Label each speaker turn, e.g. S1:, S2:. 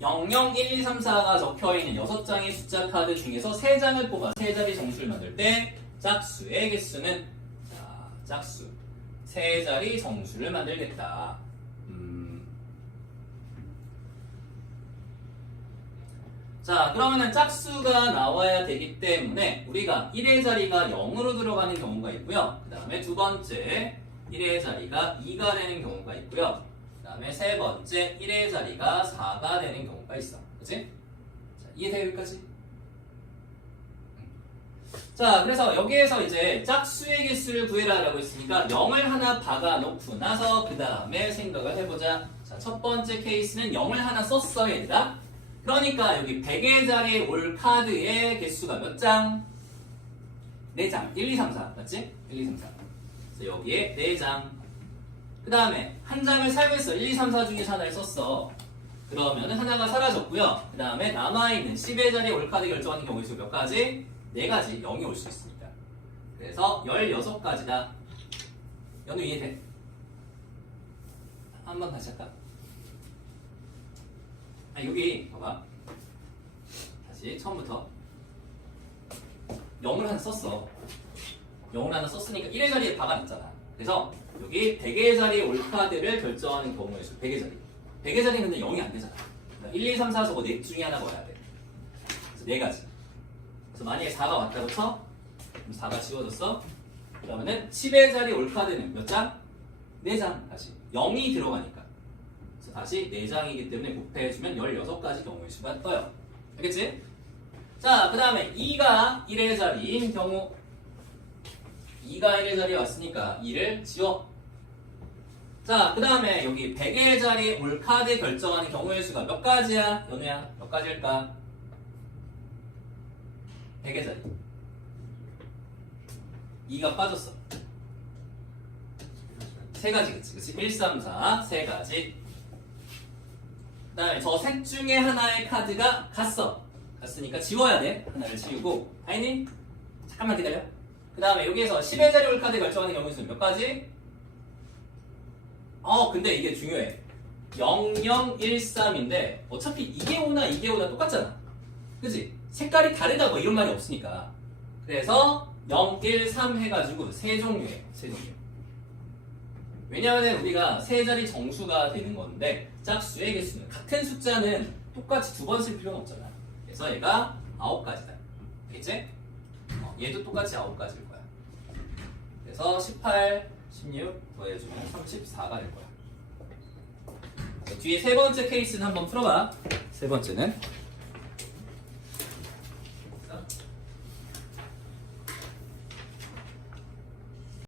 S1: 00, 1, 2, 3, 4가 적혀있는 6장의 숫자 카드 중에서 3장을 뽑아 세 자리 정수를 만들 때 짝수의 개수는 자, 짝수 세 자리 정수를 만들겠다. 음. 자, 그러면은 짝수가 나와야 되기 때문에 우리가 1의 자리가 0으로 들어가는 경우가 있고요. 그 다음에 두 번째 1의 자리가 2가 되는 경우가 있고요. 그 다음에 세 번째 1의 자리가 4가 되는 경우가 있어. 그치? 자, 이해돼요, 여기까지? 자, 그래서 여기에서 이제 짝수의 개수를 구해라라고 했으니까 0을 하나 박아놓고 나서 그 다음에 생각을 해보자. 자, 첫 번째 케이스는 0을 하나 썼어야 된다. 그러니까 여기 100의 자리에 올 카드의 개수가 몇 장? 4장. 1, 2, 3, 4. 맞지? 1, 2, 3, 4. 그래서 여기에 4장. 그 다음에 한 장을 사용했어. 1, 2, 3, 4 중에서 하나를 썼어. 그러면 하나가 사라졌고요. 그 다음에 남아있는 10의 자리에 올 카드 결정하는 경우의 수 몇 가지? 4가지 0이 올 수 있습니다. 그래서 16가지다. 연우 이해돼? 한 번 다시 할까? 아, 여기 봐봐. 다시 처음부터 0을 하나 썼어. 0을 하나 썼으니까 1의 자리에 박아놨잖아. 그래서 여기 100의 자리에 올 카드를 결정하는 경우의 수 100의 자리. 100의 자리는 근데 0이 안 되잖아. 1, 2, 3, 4 저거 넷 중에 하나가 와야 돼. 그래서 네 가지. 그래서 만약에 4가 왔다고 쳐? 그럼 4가 지워졌어? 그러면은 10의 자리 올 카드는 몇 장? 4장 다시 0이 들어가니까 그래서 다시 4장이기 때문에 곱해주면 16가지 경우의 수가 떠요 알겠지? 자 그 다음에 2가 1의 자리인 경우 2가 1의 자리에 왔으니까 2를 지워 자 그 다음에 여기 100의 자리에 올 카드 결정하는 경우의 수가 몇 가지야? 연우야 몇 가지일까? 100의 자리. 2가 빠졌어. 세 가지 그치? 그치? 1, 3, 4 세 가지. 그 다음에 저 셋 중에 하나의 카드가 갔어. 갔으니까 지워야 돼. 하나를 지우고. 아이니? 잠깐만 기다려 그 다음에 여기에서 10의 자리 올 카드 결정하는 경우 수는 몇 가지? 어 근데 이게 중요해 0, 0, 1, 3인데 어차피 이게 오나 이게 오나 똑같잖아 그치? 색깔이 다르다 뭐 이런 말이 없으니까 그래서 0, 1, 3 해가지고 세 종류예요 세 종류 왜냐하면 우리가 세 자리 정수가 되는 건데 짝수의 개수는 같은 숫자는 똑같이 두 번 쓸 필요는 없잖아. 그래서 얘가 아홉 가지다. 알겠지? 어, 얘도 똑같이 아홉 가지일 거야. 그래서 18, 16 더해주면 34가 될 거야. 자, 뒤에 세 번째 케이스는 한번 풀어봐. 세 번째는